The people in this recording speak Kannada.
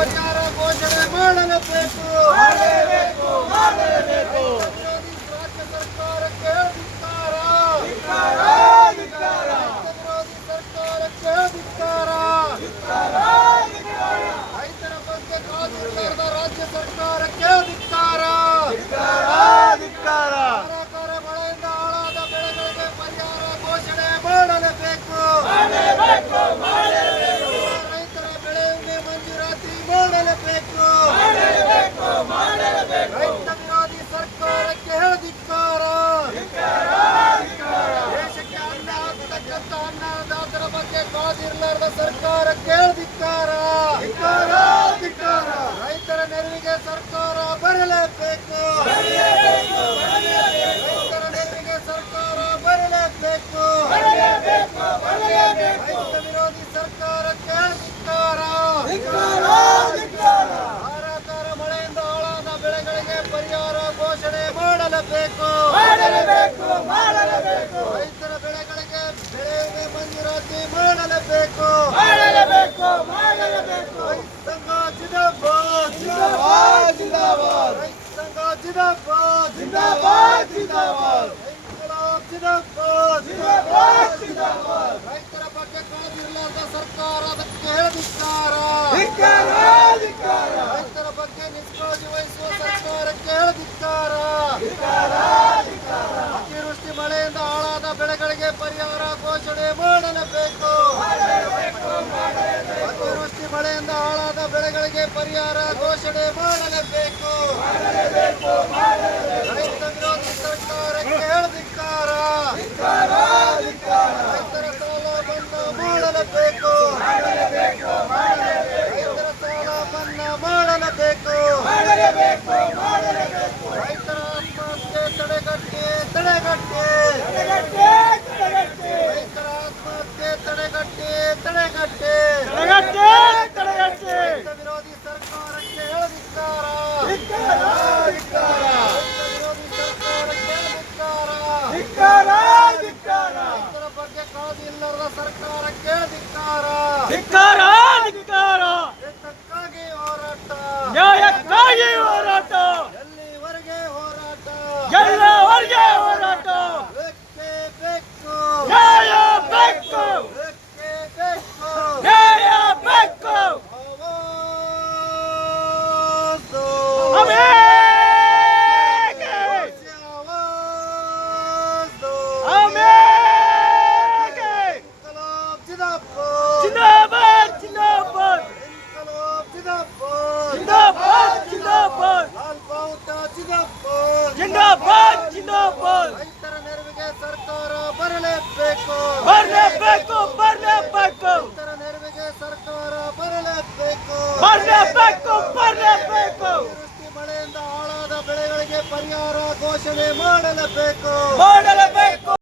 ಪರಿಹಾರ ಘೋಷಣೆ ಮಾಡಲೇಬೇಕು. ರಾಜ್ಯ ಸರ್ಕಾರಕ್ಕೆ ಧಿಕ್ಕಾರ. ವಿರೋಧಿ ಸರ್ಕಾರಕ್ಕೆ ಧಿಕ್ಕಾರ. ರೈತರ ಬಗ್ಗೆ ಕಾದಿರಲಾರದ ರಾಜ್ಯ ಸರ್ಕಾರಕ್ಕೆ ಧಿಕ್ಕಾರ. ಧಾರಾಕಾರ ಮಳೆಯಿಂದ ಹಾಳಾದ ಬೆಳೆಗಳಿಗೆ ಪರಿಹಾರ ಘೋಷಣೆ ಮಾಡಲೇಬೇಕು. ರೈತರ ಬೆಳೆ ವಿಮೆ ಮಂಜೂರಾತಿ ಮಾಡಲೇಬೇಕು. ರೈತ ವಿರೋಧಿ ಸರ್ಕಾರಕ್ಕೆ ಧಿಕ್ಕಾರ. ದೇಶಕ್ಕೆ ಅನ್ನ ಹಾಕತಕ್ಕಂಥ ಅನ್ನದಾತರ ಬಗ್ಗೆ ಕಾದಿರಲಾರದ ಸರ್ಕಾರಕ್ಕೆ ಧಿಕ್ಕಾರ. ರೈತರ ನೆರವಿಗೆ ಸರ್ಕಾರ ಬರಲೇಬೇಕು. ರೈತರ ನೆರವಿಗೆ ಸರ್ಕಾರ ಬರಲೇಬೇಕು. ರೈತ ವಿರೋಧಿ ಸರ್ಕಾರಕ್ಕೆ ಧಿಕ್ಕಾರ. ಧಾರಾಕಾರ ಮಳೆಯಿಂದ ಹಾಳಾದ ಬೆಳೆಗಳಿಗೆ ಪರಿಹಾರ ಘೋಷಣೆ ಮಾಡಲೇಬೇಕು. ರೈತರ ಬೆಳೆಗಳಿಗೆ ಬೆಳೆ ವಿಮೆ ಮಂಜೂರಾತಿ ಮಾಡಲೇಬೇಕು. ರೈತ ಸಂಘ ಜಿಂದಾಬಾದ್. ರೈತ ಸಂಘ ಜಿಂದಾಬಾದ್. ರೈತರ ಬಗ್ಗೆ ಕಾದಿರಲಾರದ ಸರ್ಕಾರ ಅದಕ್ಕೆ ಧಿಕ್ಕಾರ. ರೈತರ ಬಗ್ಗೆ ನಿಷ್ಕಾಳಜಿ ವಹಿಸುವ ಸರ್ಕಾರಕ್ಕೆ ಧಿಕ್ಕಾರ. ಅತಿವೃಷ್ಟಿ ಮಳೆಯಿಂದ ಹಾಳಾದ ಬೆಳೆಗಳಿಗೆ ಪರಿಹಾರ ಘೋಷಣೆ ಮಾಡಲೇಬೇಕು. ಅತಿವೃಷ್ಟಿ ಮಳೆಯಿಂದ ಹಾಳಾದ ಬೆಳೆಗಳಿಗೆ ಪರಿಹಾರ ಘೋಷಣೆ ಮಾಡಲೇಬೇಕು. ರೈತ ವಿರೋಧಿ ಸರ್ಕಾರಕ್ಕೆ ಧಿಕ್ಕಾರ. ರೈತರ ಸಾಲ ಮನ್ನಾ ಮಾಡಲೇಬೇಕು. ರೈತರ ಸಾಲ ಮನ್ನಾ ಮಾಡಲೇಬೇಕು. ರೈತರ ಆತ್ಮಹತ್ಯೆ ತಡೆಗಟ್ಟಿ. ರೈತರ ಆತ್ಮಹತ್ಯೆ ತಡೆಗಟ್ಟಿ. ರೈತ ವಿರೋಧಿ ಸರ್ಕಾರಕ್ಕೆ ಧಿಕ್ಕಾರ. ರೈತ ವಿರೋಧಿ ಸರ್ಕಾರಕ್ಕೆ ಧಿಕ್ಕಾರ. ರೈತರ ಬಗ್ಗೆ ಕಾದಿಲ್ಲದ ಸರ್ಕಾರಕ್ಕೆ ಧಿಕ್ಕಾರ. ಏತಕ್ಕಾಗಿ ಹೋರಾಟ? ನ್ಯಾಯಕ್ಕಾಗಿ ಹೋರಾಟ. ಎಲ್ಲಿವರೆಗೆ ಹೋರಾಟ? ಎಲ್ಲವರೆಗೆ ಹೋರಾಟ. ಬೇಕೇ ಬೇಕು. ನ್ಯಾಯ ಬೇಕು. ಬೇಕೇ ಬೇಕು. ನ್ಯಾಯ ಬೇಕು. ಆವಾಜು. ಅಮೇಕೆ. ಆವಾಜು. ಅಮೇಕೆ. ಇನ್ಕಲಾಬ್ ಜಿಂದಾಬಾದ್. ಜಿಂದಾಬಾದ್. ಜಿಂದಾಬಾದ್. ಇನ್ಕಲಾಬ್ ಜಿಂದಾಬಾದ್. ಜಿಂದಾಬಾದ್. ಲಾಲ್ ಬಾವುಟ ಜಿಂದಾಬಾದ್. ಜಿಂದಾಬಾದ್. ರೈತರ ನೆರವಿಗೆ ಸರ್ಕಾರ ಬರಲೇಬೇಕು. ರೈತರ ನೆರವಿಗೆ ಸರ್ಕಾರ ಬರಲೇಬೇಕು. ಅತಿವೃಷ್ಟಿ ಮಳೆಯಿಂದ ಹಾಳಾದ ಬೆಳೆಗಳಿಗೆ ಪರಿಹಾರ ಘೋಷಣೆ ಮಾಡಲೇಬೇಕು.